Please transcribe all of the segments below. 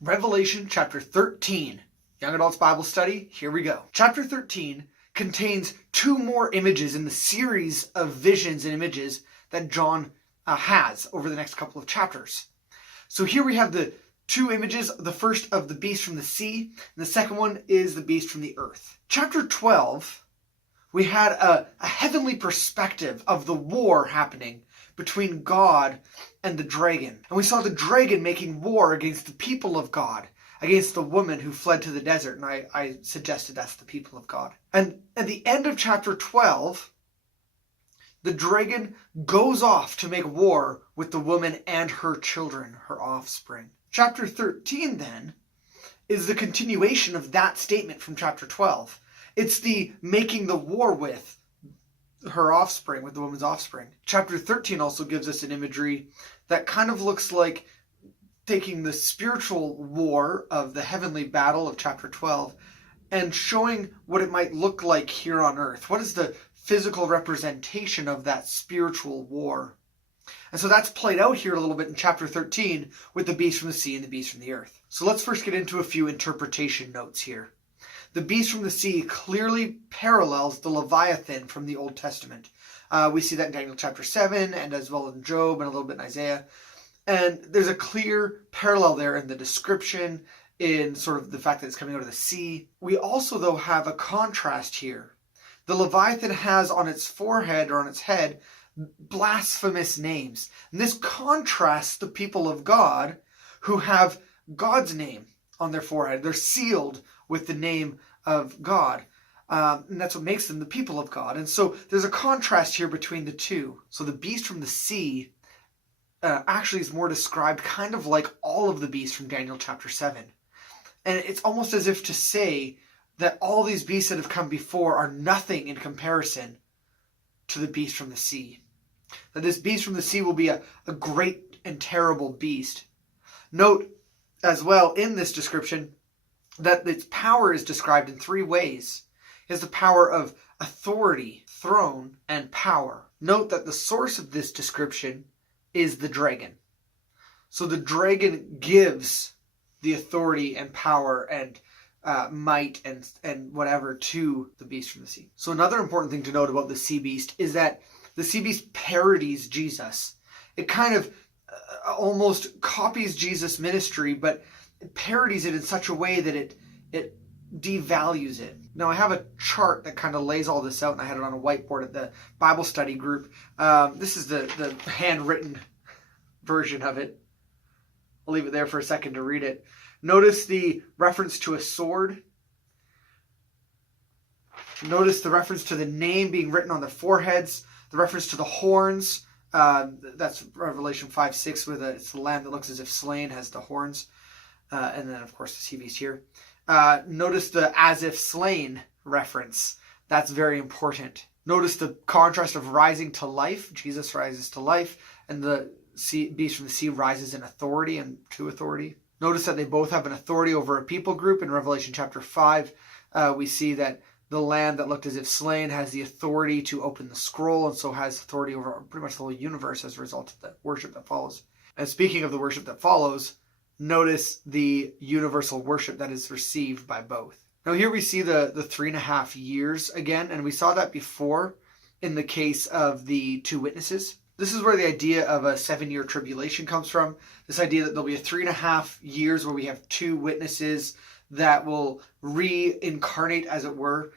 Revelation chapter 13. Young Adults Bible Study, here we go. Chapter 13 contains two more images in the series of visions and images that John has over the next couple of chapters. So here we have the two images, the first of the beast from the sea, and the second one is the beast from the earth. Chapter 12, we had a heavenly perspective of the war happening between God and the dragon. And we saw the dragon making war against the people of God, against the woman who fled to the desert. And I suggested that's the people of God. And at the end of chapter 12, the dragon goes off to make war with the woman and her children, her offspring. Chapter 13, then, is the continuation of that statement from chapter 12. It's the making the war with her offspring, with the woman's offspring. Chapter 13 also gives us an imagery that kind of looks like taking the spiritual war of the heavenly battle of chapter 12 and showing what it might look like here on earth. What is the physical representation of that spiritual war? And so that's played out here a little bit in chapter 13 with the beast from the sea and the beast from the earth. So let's first get into a few interpretation notes here. The beast from the sea clearly parallels the Leviathan from the Old Testament. We see that in Daniel chapter 7 and as well in Job and a little bit in Isaiah. And there's a clear parallel there in the description, in sort of the fact that it's coming out of the sea. We also, though, have a contrast here. The Leviathan has on its forehead or on its head blasphemous names. And this contrasts the people of God who have God's name on their forehead. They're sealed with the name of God. And that's what makes them the people of God. And so there's a contrast here between the two. So the beast from the sea actually is more described kind of like all of the beasts from Daniel chapter 7. And it's almost as if to say that all these beasts that have come before are nothing in comparison to the beast from the sea. That this beast from the sea will be a great and terrible beast. Note as well in this description that its power is described in three ways. It has the power of authority, throne, and power. Note that the source of this description is the dragon. So the dragon gives the authority and power and might and whatever to the beast from the sea. So another important thing to note about the sea beast is that the sea beast parodies Jesus. It kind of almost copies Jesus' ministry, but it parodies it in such a way that it devalues it. Now I have a chart that kind of lays all this out, and I had it on a whiteboard at the Bible study group. This is the handwritten version of it. I'll leave it there for a second to read it. Notice the reference to a sword. Notice the reference to the name being written on the foreheads. The reference to the horns. That's Revelation 5:6, where it's the lamb that looks as if slain has the horns. And then, of course, the sea beast here. Notice the as if slain reference. That's very important. Notice the contrast of rising to life. Jesus rises to life, and the beast from the sea rises in authority and to authority. Notice that they both have an authority over a people group. In Revelation chapter 5, we see that the lamb that looked as if slain has the authority to open the scroll, and so has authority over pretty much the whole universe as a result of the worship that follows. And speaking of the worship that follows, notice the universal worship that is received by both. Now here we see the 3.5 years again, and we saw that before in the case of the two witnesses. This is where the idea of a 7-year tribulation comes from. This idea that there'll be a 3.5 years where we have two witnesses that will reincarnate, as it were,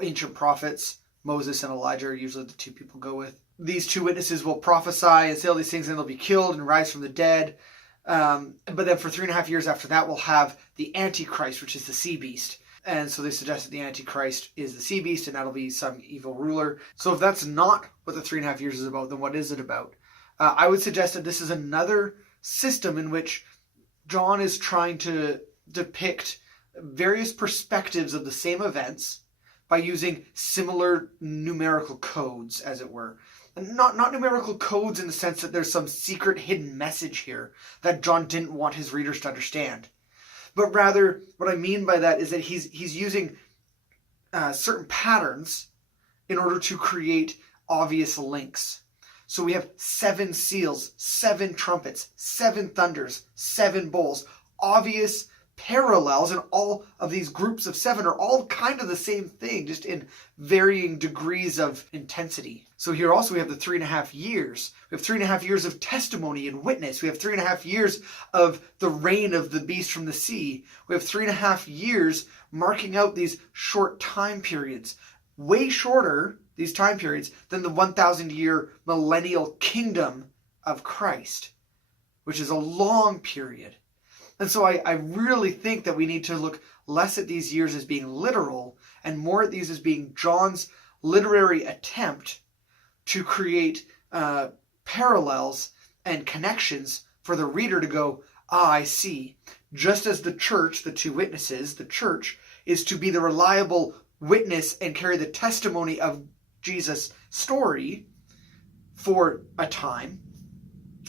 ancient prophets. Moses and Elijah are usually the two people go with. These two witnesses will prophesy and say all these things, and they'll be killed and rise from the dead. But then for 3.5 years after that, we'll have the Antichrist, which is the sea beast. And so they suggest that the Antichrist is the sea beast, and that'll be some evil ruler. So if that's not what the 3.5 years is about, then what is it about? I would suggest that this is another system in which John is trying to depict various perspectives of the same events by using similar numerical codes, as it were. And not numerical codes in the sense that there's some secret hidden message here that John didn't want his readers to understand. But rather, what I mean by that is that he's using certain patterns in order to create obvious links. So we have 7 seals, 7 trumpets, 7 thunders, 7 bowls, obvious parallels, and all of these groups of 7 are all kind of the same thing, just in varying degrees of intensity. So here also we have the 3.5 years. We have 3.5 years of testimony and witness. We have 3.5 years of the reign of the beast from the sea. We have 3.5 years marking out these short time periods, way shorter, these time periods, than the 1,000-year millennial kingdom of Christ, which is a long period. And so I really think that we need to look less at these years as being literal and more at these as being John's literary attempt to create parallels and connections for the reader to go, I see. Just as the church, the two witnesses, the church is to be the reliable witness and carry the testimony of Jesus' story for a time,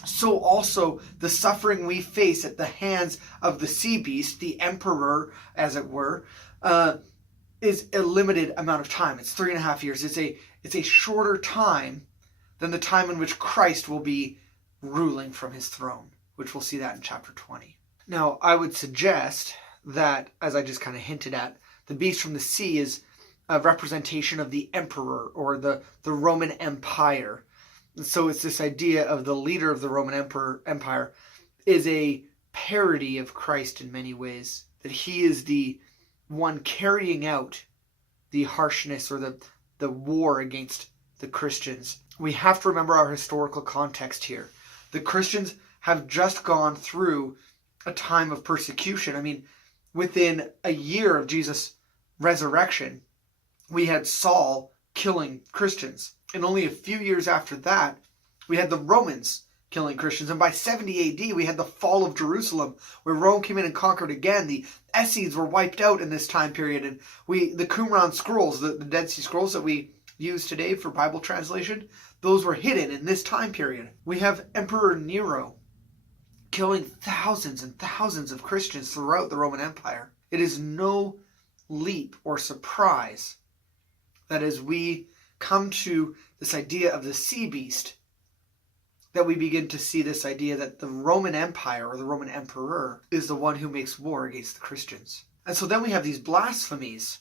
so also the suffering we face at the hands of the sea beast, the emperor, as it were, is a limited amount of time. It's 3.5 years. It's a shorter time than the time in which Christ will be ruling from his throne, which we'll see that in chapter 20. Now, I would suggest that, as I just kind of hinted at, the beast from the sea is a representation of the emperor or the Roman Empire. So it's this idea of the leader of the Roman Empire is a parody of Christ in many ways, that he is the one carrying out the harshness or the war against the Christians. We have to remember our historical context here. The Christians have just gone through a time of persecution. I mean, within a year of Jesus' resurrection, we had Saul killing Christians. And only a few years after that, we had the Romans killing Christians. And by 70 AD, we had the fall of Jerusalem, where Rome came in and conquered again. The Essenes were wiped out in this time period. And the Qumran scrolls, the Dead Sea Scrolls that we use today for Bible translation, those were hidden in this time period. We have Emperor Nero killing thousands and thousands of Christians throughout the Roman Empire. It is no leap or surprise that as we come to this idea of the sea beast, that we begin to see this idea that the Roman Empire or the Roman Emperor is the one who makes war against the Christians. And so then we have these blasphemies,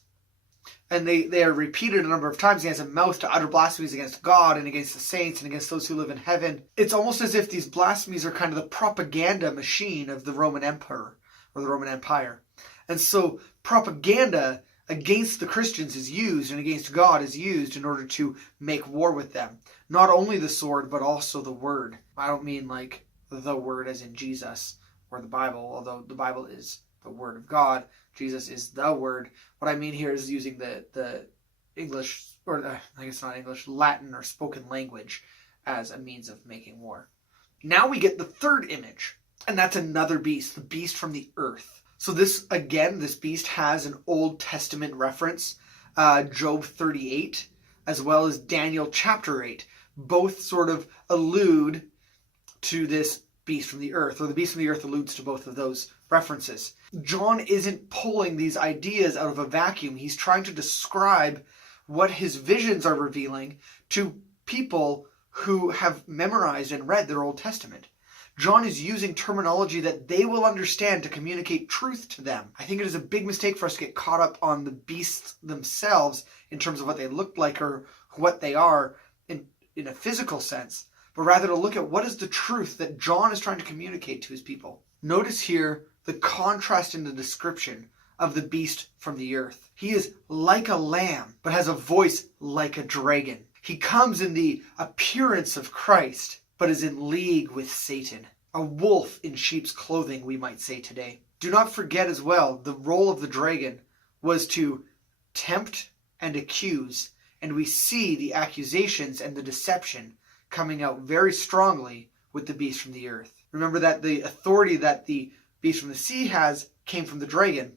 and they are repeated a number of times. He has a mouth to utter blasphemies against God and against the saints and against those who live in heaven. It's almost as if these blasphemies are kind of the propaganda machine of the Roman Emperor or the Roman Empire. And so propaganda against the Christians is used, and against God is used in order to make war with them. Not only the sword, but also the word. I don't mean like the word as in Jesus or the Bible, although the Bible is the word of God. Jesus is the word. What I mean here is using the English, or I guess not English, Latin or spoken language as a means of making war. Now we get the third image, and that's another beast, the beast from the earth. So this beast has an Old Testament reference, Job 38, as well as Daniel chapter 8. Both sort of allude to this beast from the earth, or the beast from the earth alludes to both of those references. John isn't pulling these ideas out of a vacuum. He's trying to describe what his visions are revealing to people who have memorized and read their Old Testament. John is using terminology that they will understand to communicate truth to them. I think it is a big mistake for us to get caught up on the beasts themselves in terms of what they look like or what they are in a physical sense, but rather to look at what is the truth that John is trying to communicate to his people. Notice here the contrast in the description of the beast from the earth. He is like a lamb, but has a voice like a dragon. He comes in the appearance of Christ, but is in league with Satan. A wolf in sheep's clothing, we might say today. Do not forget as well, the role of the dragon was to tempt and accuse, and we see the accusations and the deception coming out very strongly with the beast from the earth. Remember that the authority that the beast from the sea has came from the dragon,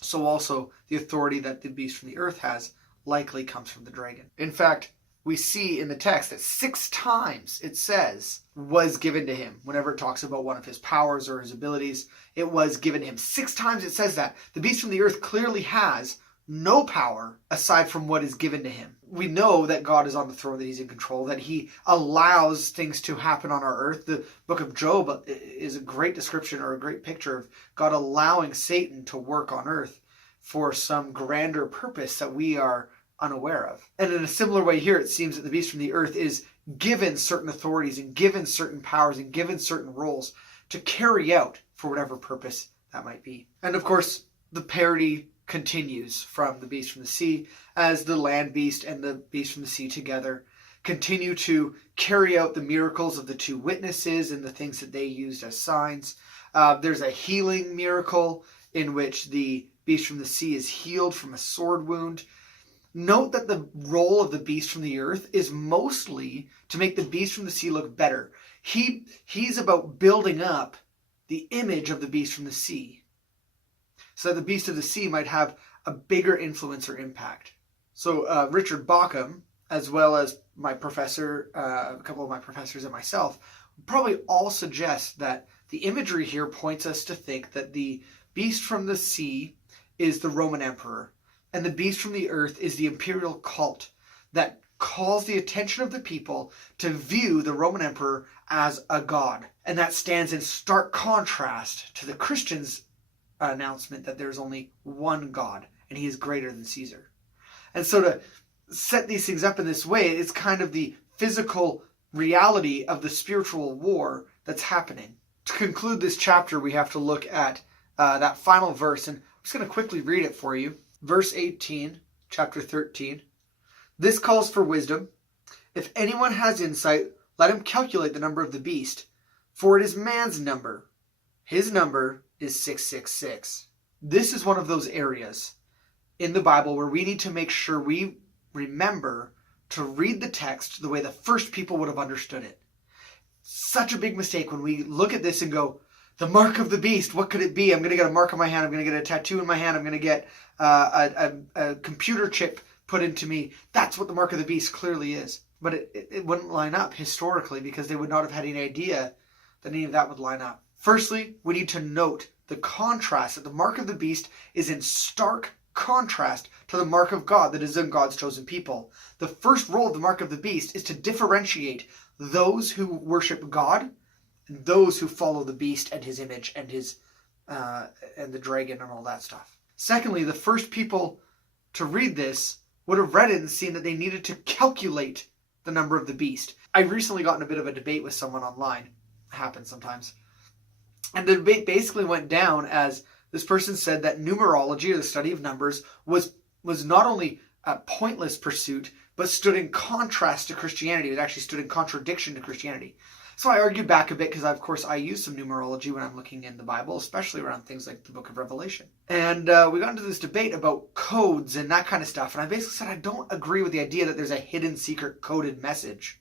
so also the authority that the beast from the earth has likely comes from the dragon. In fact, we see in the text that 6 times it says was given to him. Whenever it talks about one of his powers or his abilities, it was given to him. 6 times it says that. The beast from the earth clearly has no power aside from what is given to him. We know that God is on the throne, that he's in control, that he allows things to happen on our earth. The book of Job is a great description or a great picture of God allowing Satan to work on earth for some grander purpose that we are unaware of. And in a similar way here, it seems that the beast from the earth is given certain authorities and given certain powers and given certain roles to carry out for whatever purpose that might be. And of course, the parody continues from the beast from the sea as the land beast and the beast from the sea together continue to carry out the miracles of the two witnesses and the things that they used as signs. There's a healing miracle in which the beast from the sea is healed from a sword wound. Note that the role of the beast from the earth is mostly to make the beast from the sea look better. He's about building up the image of the beast from the sea, so that the beast of the sea might have a bigger influence or impact. So Richard Bauckham, as well as my professor, a couple of my professors and myself, probably all suggest that the imagery here points us to think that the beast from the sea is the Roman emperor, and the beast from the earth is the imperial cult that calls the attention of the people to view the Roman emperor as a god. And that stands in stark contrast to the Christians' announcement that there's only one God and he is greater than Caesar. And so to set these things up in this way, it's kind of the physical reality of the spiritual war that's happening. To conclude this chapter, we have to look at that final verse, and I'm just going to quickly read it for you. Verse 18, chapter 13. This calls for wisdom. If anyone has insight, let him calculate the number of the beast, for it is man's number. His number is 666. This is one of those areas in the Bible where we need to make sure we remember to read the text the way the first people would have understood it. Such a big mistake when we look at this and go, the mark of the beast, what could it be? I'm going to get a mark on my hand. I'm going to get a tattoo in my hand. I'm going to get a computer chip put into me. That's what the mark of the beast clearly is. But it wouldn't line up historically because they would not have had any idea that any of that would line up. Firstly, we need to note the contrast, that the mark of the beast is in stark contrast to the mark of God that is in God's chosen people. The first role of the mark of the beast is to differentiate those who worship God and those who follow the beast and his image and his and the dragon and all that stuff. Secondly, the first people to read this would have read it and seen that they needed to calculate the number of the beast. I recently got in a bit of a debate with someone online. It happens sometimes. And the debate basically went down as this person said that numerology, or the study of numbers, was not only a pointless pursuit, but stood in contrast to Christianity. It actually stood in contradiction to Christianity. So I argued back a bit because, of course, I use some numerology when I'm looking in the Bible, especially around things like the book of Revelation. And we got into this debate about codes and that kind of stuff. And I basically said I don't agree with the idea that there's a hidden, secret, coded message.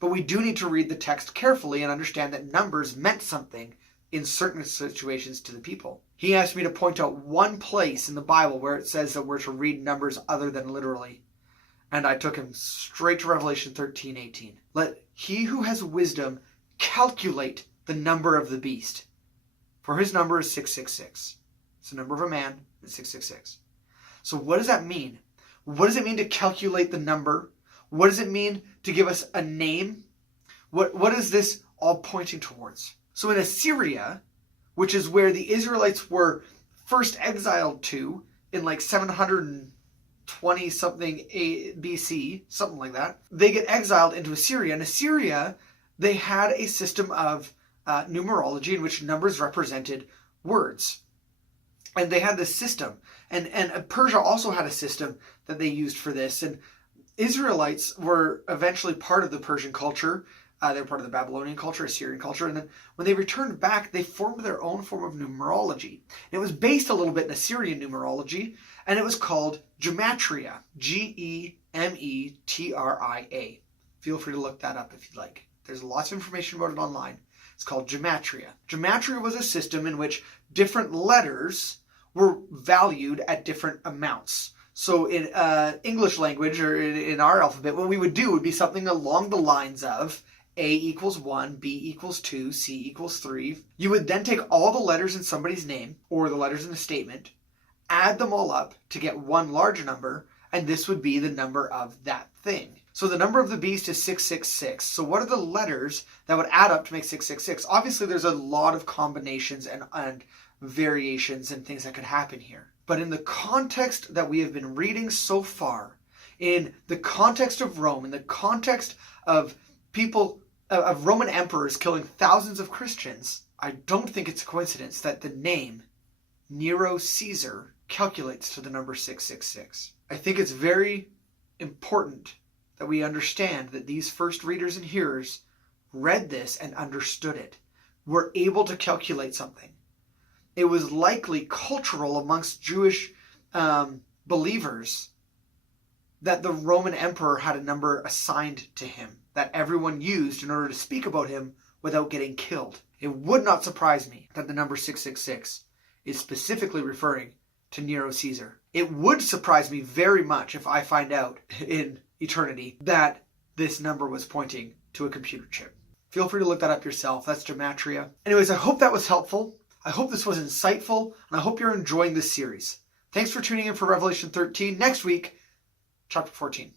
But we do need to read the text carefully and understand that numbers meant something in certain situations to the people. He asked me to point out one place in the Bible where it says that we're to read numbers other than literally. And I took him straight to Revelation 13:18. Let he who has wisdom calculate the number of the beast. For his number is 666. It's the number of a man, it's 666. So what does that mean? What does it mean to calculate the number? What does it mean to give us a name? What is this all pointing towards? So in Assyria, which is where the Israelites were first exiled to in like 720 something BC, something like that, they get exiled into Assyria. In Assyria, they had a system of numerology in which numbers represented words. And they had this system. And Persia also had a system that they used for this. And Israelites were eventually part of the Persian culture. They were part of the Babylonian culture, Assyrian culture, and then when they returned back, they formed their own form of numerology. And it was based a little bit in Assyrian numerology, and it was called Gematria, Gemetria. Feel free to look that up if you'd like. There's lots of information about it online. It's called Gematria. Gematria was a system in which different letters were valued at different amounts. So in English language, or in our alphabet, what we would do would be something along the lines of A equals 1, B equals 2, C equals 3. You would then take all the letters in somebody's name, or the letters in a statement, add them all up to get one large number, and this would be the number of that thing. So the number of the beast is 666. So what are the letters that would add up to make 666? Obviously, there's a lot of combinations and variations and things that could happen here. But in the context that we have been reading so far, in the context of Rome, in the context of people, of Roman emperors killing thousands of Christians, I don't think it's a coincidence that the name Nero Caesar calculates to the number 666. I think it's very important that we understand that these first readers and hearers read this and understood it, were able to calculate something. It was likely cultural amongst Jewish believers that the Roman emperor had a number assigned to him that everyone used in order to speak about him without getting killed. It would not surprise me that the number 666 is specifically referring to Nero Caesar. It would surprise me very much if I find out in eternity that this number was pointing to a computer chip. Feel free to look that up yourself. That's gematria. Anyways, I hope that was helpful. I hope this was insightful, and I hope you're enjoying this series. Thanks for tuning in for Revelation 13. Next week, chapter 14.